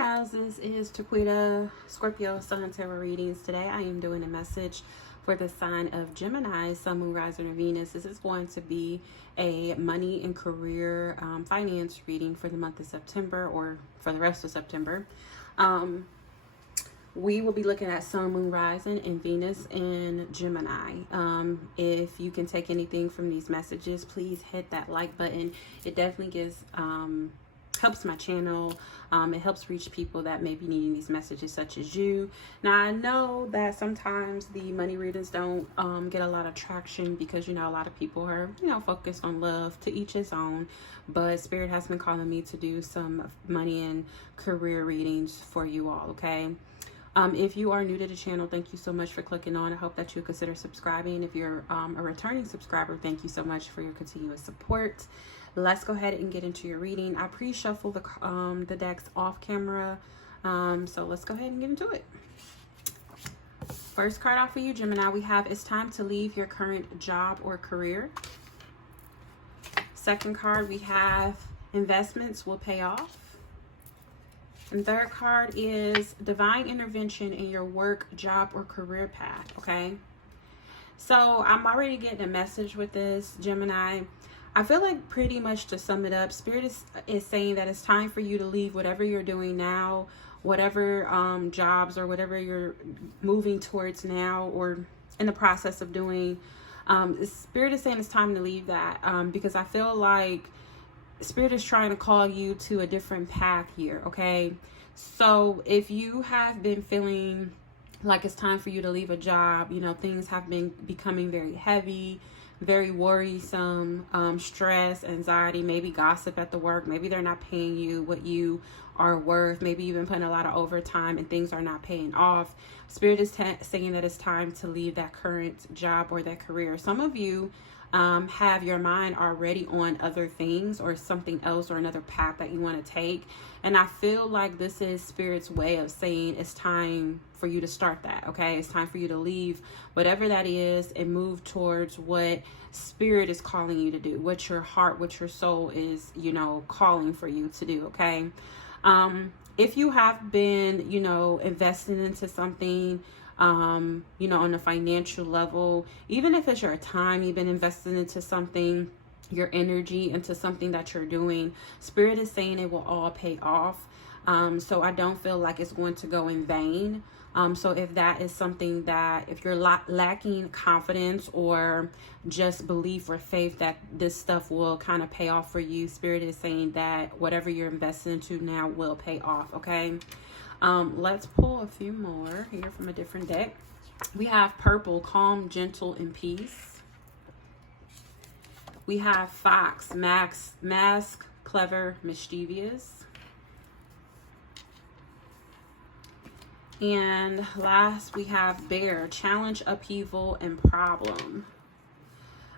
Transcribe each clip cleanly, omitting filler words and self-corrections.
guys, this is Taquita, Scorpio Sun Tarot Readings. Today I am doing a message for the sign of Gemini, Sun, Moon, Rising, or Venus. This is going to be a money and career finance reading for the month of September, or for the rest of September. We will be looking at Sun, Moon, Rising, and Venus in Gemini. If you can take anything from these messages, please hit that like button. It definitely gives helps my channel. It helps reach people that may be needing these messages, such as you. Now, I know that sometimes the money readings don't get a lot of traction because, you know, a lot of people are, focused on love, to each his own. But Spirit has been calling me to do some money and career readings for you all, okay? If you are new to the channel, thank you so much for clicking on. I hope that you consider subscribing. If you're a returning subscriber, thank you so much for your continuous support. Let's go ahead and get into your reading. I pre-shuffle the decks off camera, so let's go ahead and get into it. First card off for you, Gemini, we have "It's time to leave your current job or career." Second card, we have "Investments will pay off." And third card is "Divine intervention in your work, job, or career path." Okay, so I'm already getting a message with this, Gemini. I feel like, pretty much to sum it up, Spirit is saying that it's time for you to leave whatever you're doing now, whatever jobs or whatever you're moving towards now or in the process of doing. Spirit is saying it's time to leave that because I feel like Spirit is trying to call you to a different path here, okay? So if you have been feeling like it's time for you to leave a job, things have been becoming very heavy, very worrisome, stress, anxiety, maybe gossip at the work, maybe they're not paying you what you are worth, maybe you've been putting a lot of overtime and things are not paying off. Spirit is saying that it's time to leave that current job or that career. Some of you have your mind already on other things or something else or another path that you want to take, and I feel like this is Spirit's way of saying it's time for you to start that, okay? It's time for you to leave whatever that is and move towards what Spirit is calling you to do, what your heart, what your soul is, calling for you to do, okay? If you have been, investing into something, on a financial level, even if it's your time, you've been investing into something, your energy into something that you're doing, Spirit is saying it will all pay off. So I don't feel like it's going to go in vain. So if that is something that, if you're lacking confidence or just belief or faith that this stuff will kind of pay off for you, Spirit is saying that whatever you're investing into now will pay off, okay? Let's pull a few more here from a different deck. We have purple, calm, gentle, and peace. We have fox, mask, clever, mischievous. And last, we have bear, challenge, upheaval, and problem.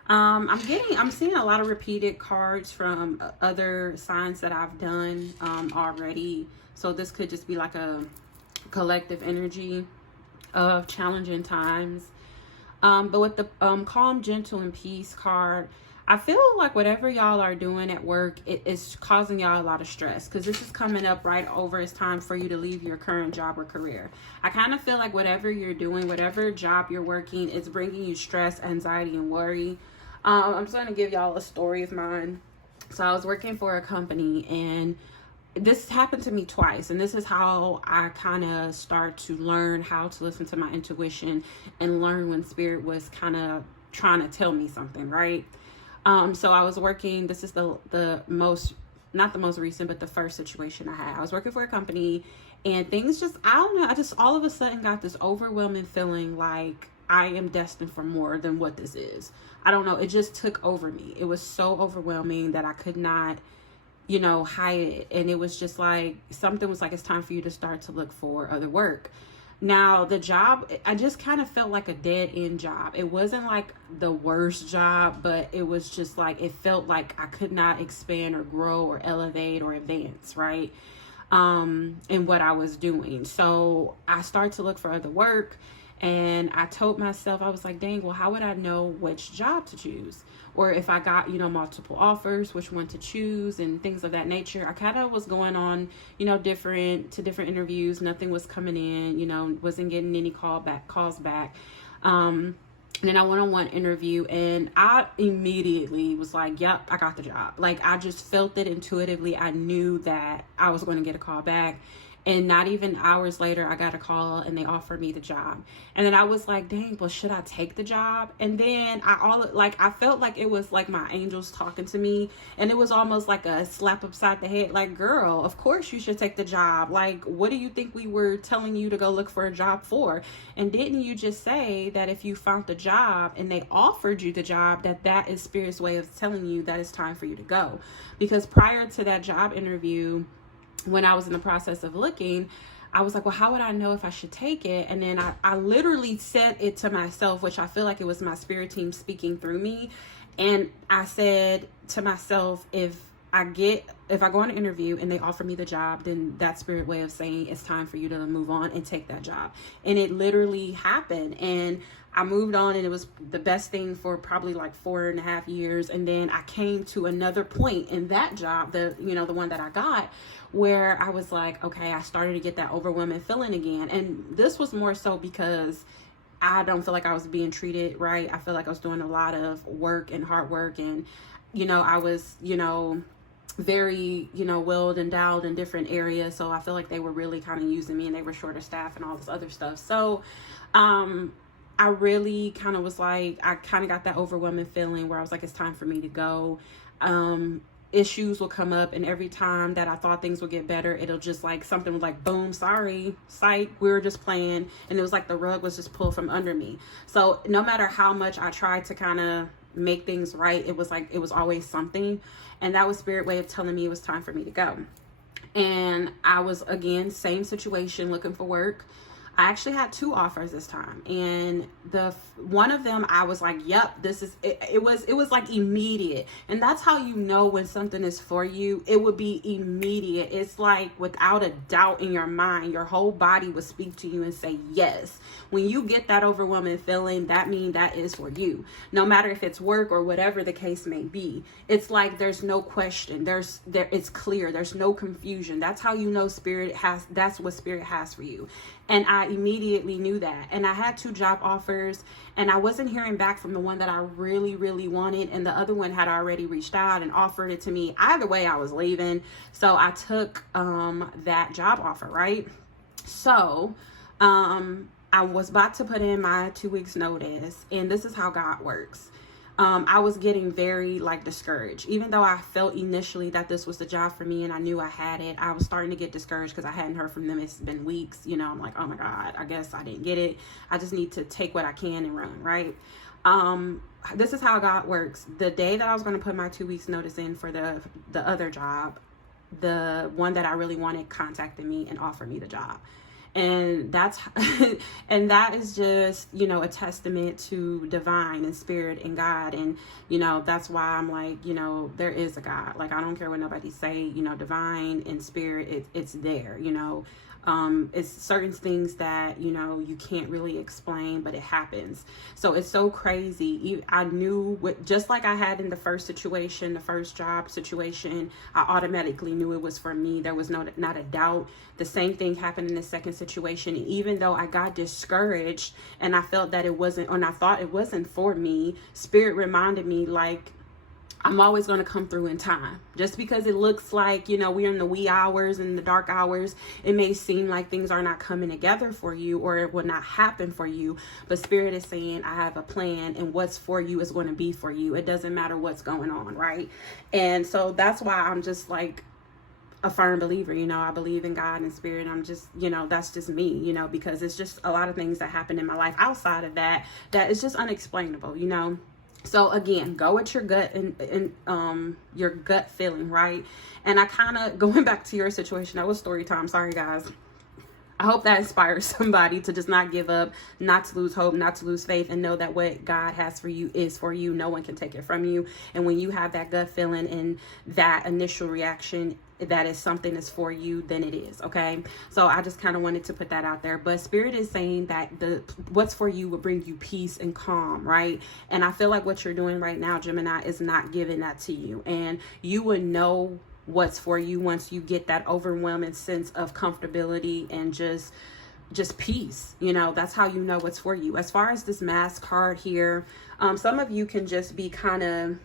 I'm seeing a lot of repeated cards from other signs that I've done already. So this could just be like a collective energy of challenging times. But with the calm, gentle, and peace card, I feel like whatever y'all are doing at work, it is causing y'all a lot of stress, because this is coming up right over. It's time for you to leave your current job or career. I kind of feel like whatever you're doing, whatever job you're working, is bringing you stress, anxiety, and worry. I'm just going to give y'all a story of mine. So I was working for a company, and this happened to me twice, and this is how I kind of start to learn how to listen to my intuition and learn when Spirit was kind of trying to tell me something, right? So I was working, this is the most, not the most recent, but the first situation I had. I was working for a company, and things just, I don't know, I just all of a sudden got this overwhelming feeling like I am destined for more than what this is. I don't know, it just took over me. It was so overwhelming that I could not, hide it. And it was just like, something was like, it's time for you to start to look for other work. Now, the job, I just kind of felt like a dead-end job. It wasn't like the worst job, but it was just like, it felt like I could not expand or grow or elevate or advance, right? In what I was doing. So I started to look for other work, And I told myself, I was like, dang, well, how would I know which job to choose? Or if I got, multiple offers, which one to choose and things of that nature. I kind of was going on, different interviews. Nothing was coming in, wasn't getting any calls back. And then I went on one interview and I immediately was like, yep, I got the job. Like, I just felt it intuitively. I knew that I was going to get a call back. And not even hours later, I got a call and they offered me the job. And then I was like, dang, well, should I take the job? And then I felt like it was like my angels talking to me. And it was almost like a slap upside the head. Like, girl, of course you should take the job. Like, what do you think we were telling you to go look for a job for? And didn't you just say that if you found the job and they offered you the job, that is Spirit's way of telling you that it's time for you to go? Because prior to that job interview, when I was in the process of looking, I was like, well, how would I know if I should take it? And then I literally said it to myself, which I feel like it was my spirit team speaking through me. And I said to myself, if I go on an interview and they offer me the job, then that's Spirit way of saying it's time for you to move on and take that job. And it literally happened. And I moved on, and it was the best thing for probably like 4.5 years. And then I came to another point in that job, the one that I got, where I was like, okay, I started to get that overwhelming feeling again. And this was more so because I don't feel like I was being treated right. I feel like I was doing a lot of work and hard work, and I was very willed and endowed in different areas. So I feel like they were really kind of using me, and they were short of staff and all this other stuff. So I really kind of was like, I kind of got that overwhelming feeling where I was like, it's time for me to go. Issues will come up, and every time that I thought things would get better, it'll just like something was like, boom, sorry, psych, we were just playing. And it was like the rug was just pulled from under me. So no matter how much I tried to kind of make things right, it was like it was always something. And that was Spirit way of telling me it was time for me to go. And I was, again, same situation, looking for work. I actually had 2 offers this time, and one of them I was like, yep, this is it. It was like immediate. And that's how you know when something is for you. It would be immediate. It's like without a doubt in your mind, your whole body would speak to you and say yes. When you get that overwhelming feeling, that means that is for you, no matter if it's work or whatever the case may be. It's like there's no question, it's clear, there's no confusion. That's how you know that's what Spirit has for you. And I immediately knew that. And I had 2 job offers, and I wasn't hearing back from the one that I really, really wanted. And the other one had already reached out and offered it to me. Either way, I was leaving. So I took that job offer, right? So I was about to put in my 2 weeks notice. And this is how God works. I was getting very discouraged. Even though I felt initially that this was the job for me and I knew I had it, I was starting to get discouraged because I hadn't heard from them. It's been weeks. I'm like, oh my God, I guess I didn't get it. I just need to take what I can and run, right? This is how God works. The day that I was going to put my 2 weeks notice in for the other job, the one that I really wanted contacted me and offered me the job. And that is just, a testament to divine and Spirit and God. And, that's why I'm like, there is a God. Like, I don't care what nobody say, divine and Spirit, it's there, it's certain things that, you can't really explain, but it happens. So it's so crazy. I knew just like I had in the first situation, the first job situation, I automatically knew it was for me. There was not a doubt. The same thing happened in the second situation. Even though I got discouraged and I felt that it wasn't, and I thought it wasn't for me, Spirit reminded me, like, I'm always going to come through in time. Just because it looks like, we're in the wee hours and the dark hours, it may seem like things are not coming together for you or it will not happen for you. But Spirit is saying, I have a plan, and what's for you is going to be for you. It doesn't matter what's going on, right? And so that's why I'm just like a firm believer. I believe in God and Spirit. I'm just, that's just me, because it's just a lot of things that happen in my life outside of that is just unexplainable, So again, go with your gut and your gut feeling, right? And I kind of, going back to your situation, that was story time. Sorry, guys. I hope that inspires somebody to just not give up, not to lose hope, not to lose faith, and know that what God has for you is for you. No one can take it from you. And when you have that gut feeling and that initial reaction, that is something is for you, then it is, okay? So I just kind of wanted to put that out there. But Spirit is saying that what's for you will bring you peace and calm, right? And I feel like what you're doing right now, Gemini, is not giving that to you. And you would know what's for you once you get that overwhelming sense of comfortability and just peace. You know, that's how you know what's for you. As far as this Mask card here, some of you can just be kind of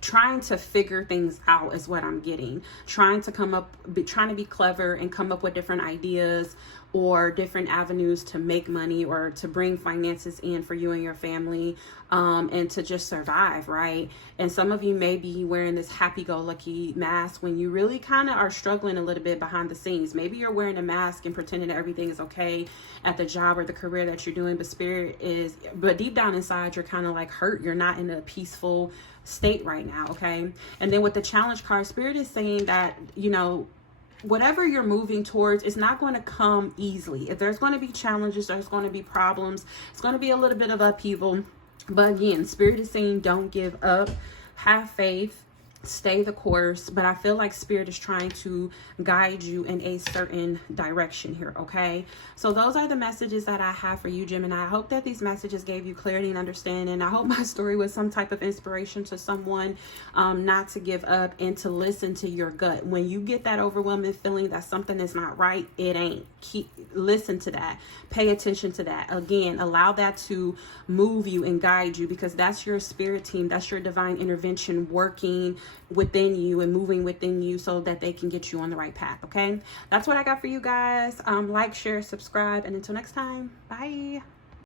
trying to figure things out is what I'm getting. Trying to be clever and come up with different ideas or different avenues to make money or to bring finances in for you and your family, and to just survive, right? And some of you may be wearing this happy-go-lucky mask when you really kind of are struggling a little bit behind the scenes. Maybe you're wearing a mask and pretending that everything is okay at the job or the career that you're doing, but deep down inside, you're kind of like hurt. You're not in a peaceful state right now, okay? And then with the Challenge card, Spirit is saying that, you know, whatever you're moving towards, it's not going to come easily. If there's going to be challenges, there's going to be problems, it's going to be a little bit of upheaval. But again, Spirit is saying don't give up, have faith, stay the course. But I feel like Spirit is trying to guide you in a certain direction here, okay? So those are the messages that I have for you, Gemini. I hope that these messages gave you clarity and understanding. I hope my story was some type of inspiration to someone, not to give up and to listen to your gut. When you get that overwhelming feeling that something is not right, it ain't. Listen to that. Pay attention to that. Again, allow that to move you and guide you, because that's your spirit team. That's your divine intervention working within you and moving within you so that they can get you on the right path, okay? That's what I got for you guys. Like, share, subscribe, and until next time, bye.